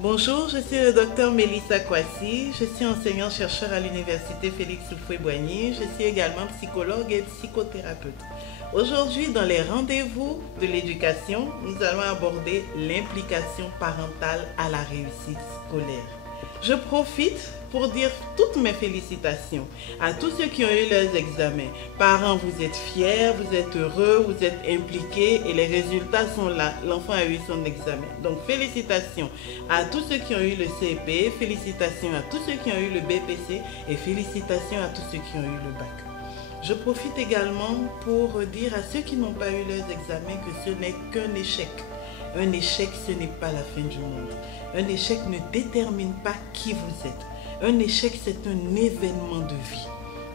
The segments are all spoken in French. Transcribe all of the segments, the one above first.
Bonjour, je suis le docteur Mélissa Kwasi. Je suis enseignant-chercheur à l'université Félix Houphouët-Boigny. Je suis également psychologue et psychothérapeute. Aujourd'hui, dans les rendez-vous de l'éducation, nous allons aborder l'implication parentale à la réussite scolaire. Je profite pour dire toutes mes félicitations à tous ceux qui ont eu leurs examens. Parents, vous êtes fiers, vous êtes heureux, vous êtes impliqués et les résultats sont là. L'enfant a eu son examen. Donc félicitations à tous ceux qui ont eu le CP, félicitations à tous ceux qui ont eu le BPC et félicitations à tous ceux qui ont eu le bac. Je profite également pour dire à ceux qui n'ont pas eu leurs examens que ce n'est qu'un échec. Un échec, ce n'est pas la fin du monde. Un échec ne détermine pas qui vous êtes. Un échec, c'est un événement de vie.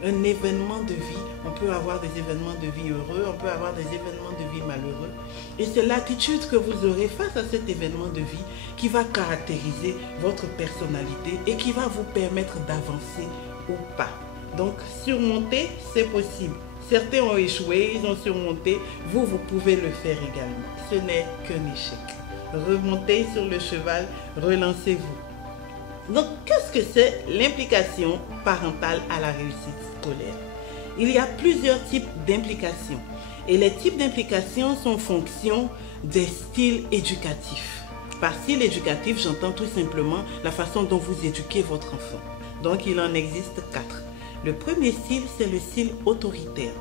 Un événement de vie, on peut avoir des événements de vie heureux, on peut avoir des événements de vie malheureux. Et c'est l'attitude que vous aurez face à cet événement de vie qui va caractériser votre personnalité et qui va vous permettre d'avancer ou pas. Donc, surmonter, c'est possible. Certains ont échoué, ils ont surmonté. Vous pouvez le faire également. Ce n'est qu'un échec. Remontez sur le cheval, relancez-vous. Donc, qu'est-ce que c'est l'implication parentale à la réussite scolaire? Il y a plusieurs types d'implication. Et les types d'implication sont en fonction des styles éducatifs. Par style éducatif, j'entends tout simplement la façon dont vous éduquez votre enfant. Donc, il en existe 4. Le premier style, c'est le style autoritaire.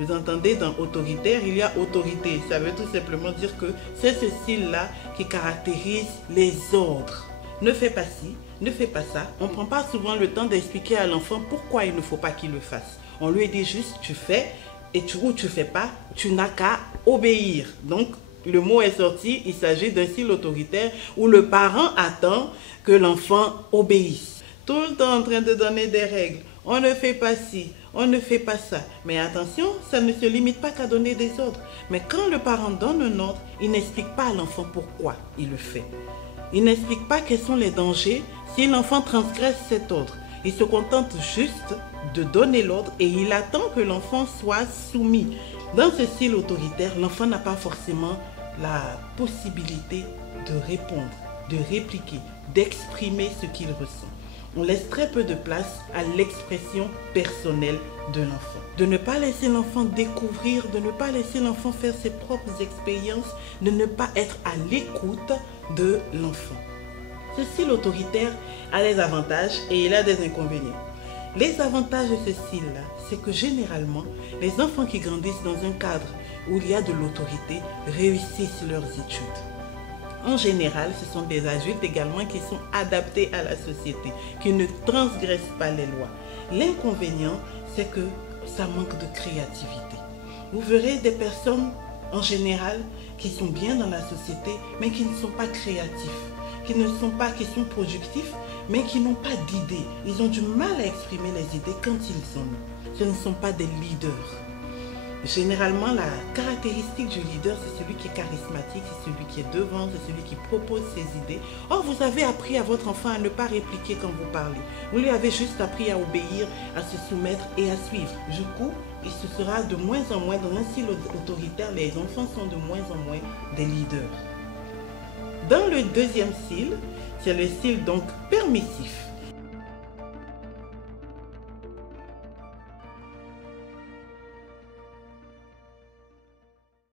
Vous entendez, dans autoritaire, il y a autorité. Ça veut tout simplement dire que c'est ce style-là qui caractérise les ordres. Ne fais pas ci, ne fais pas ça. On ne prend pas souvent le temps d'expliquer à l'enfant pourquoi il ne faut pas qu'il le fasse. On lui dit juste, tu fais, ou tu ne fais pas, tu n'as qu'à obéir. Donc, le mot est sorti, il s'agit d'un style autoritaire où le parent attend que l'enfant obéisse. Tout le temps en train de donner des règles. On ne fait pas ci, on ne fait pas ça. Mais attention, ça ne se limite pas qu'à donner des ordres. Mais quand le parent donne un ordre, il n'explique pas à l'enfant pourquoi il le fait. Il n'explique pas quels sont les dangers si l'enfant transgresse cet ordre. Il se contente juste de donner l'ordre et il attend que l'enfant soit soumis. Dans ce style autoritaire, l'enfant n'a pas forcément la possibilité de répondre, de répliquer, d'exprimer ce qu'il ressent. On laisse très peu de place à l'expression personnelle de l'enfant. De ne pas laisser l'enfant découvrir, de ne pas laisser l'enfant faire ses propres expériences, de ne pas être à l'écoute de l'enfant. Ce style autoritaire a les avantages et il a des inconvénients. Les avantages de ce style-là, c'est que généralement, les enfants qui grandissent dans un cadre où il y a de l'autorité réussissent leurs études. En général, ce sont des adultes également qui sont adaptés à la société, qui ne transgressent pas les lois. L'inconvénient, c'est que ça manque de créativité. Vous verrez des personnes, en général, qui sont bien dans la société, mais qui ne sont pas créatifs, qui sont productifs, mais qui n'ont pas d'idées. Ils ont du mal à exprimer les idées quand ils en ont. Ce ne sont pas des leaders. Généralement, la caractéristique du leader, c'est celui qui est charismatique, c'est celui qui est devant, c'est celui qui propose ses idées. Or, vous avez appris à votre enfant à ne pas répliquer quand vous parlez. Vous lui avez juste appris à obéir, à se soumettre et à suivre. Du coup, il se sera de moins en moins, dans un style autoritaire, les enfants sont de moins en moins des leaders. Dans le deuxième style, c'est le style donc permissif.